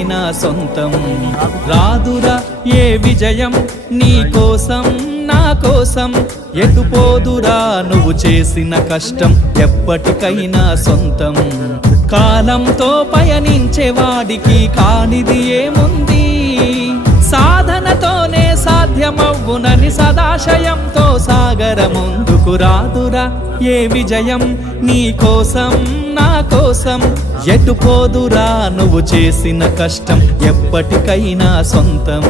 ఎప్పటికైనా సొంతం. రాదురా ఏ విజయం నీ కోసం నా కోసం, ఎటుపోదురా నువ్వు చేసిన కష్టం ఎప్పటికైనా సొంతం. కాలంతో పయనించే వాడికి కానిది ఏముంది, సాధనతోనే సాధ్యమవ్వునని సదాశయంతో సాగర ముందుకు. రాదురా ఏ విజయం నీ కోసం నా కోసం, ఎటుపోదురా నువ్వు చేసిన కష్టం ఎప్పటికైనా సొంతం.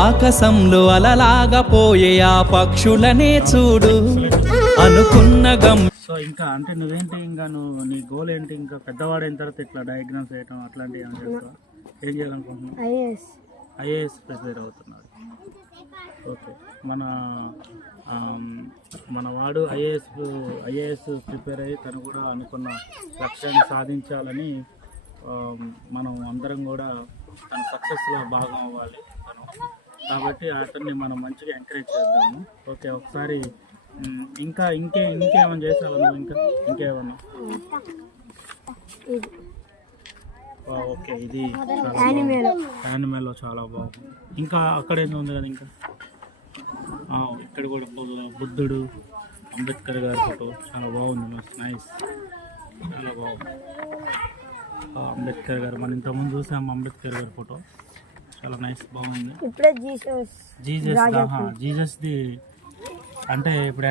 ఆకాశంలో అలలాగా పోయే ఆ పక్షులనే చూడు, అనుకున్న సో ఇంకా అంటే నువ్వేంటి, ఇంకా నువ్వు నీ గోల్ ఏంటి, ఇంకా పెద్దవాడైన తర్వాత ఇట్లా డయాగ్రామ్స్ వేయటం అట్లాంటివి ఏం చేస్తావా, ఏం చేయాలనుకుంటున్నావు? ఐఏఎస్ ప్రిపేర్ అవుతున్నాడు. ఓకే, మన వాడు ఐఏఎస్ ప్రిపేర్ అయ్యి తను కూడా అనుకున్న లక్ష్యాన్ని సాధించాలని మనం అందరం కూడా తన సక్సెస్లో భాగం అవ్వాలి తను. కాబట్టి అతన్ని మనం మంచిగా ఎంకరేజ్ చేద్దాము. ఓకే, ఒకసారి ఇంకేమైనా చేసావా నువ్వు? ఇంకేమన్నా? ఓకే, ఇది యానిమేలో చాలా బాగుంది. ఇంకా అక్కడ ఏదో ఉంది కదా, ఇంకా ఇక్కడ కూడా బుద్ధుడు, అంబేద్కర్ గారి ఫోటో చాలా బాగుంది. నైస్, చాలా బాగుంది. అంబేద్కర్ గారు మనం ఇంతకుముందు చూసాము, అంబేద్కర్ గారి ఫోటో చాలా నైస్, బాగుంది. జీసస్ది అంటే ఇప్పుడు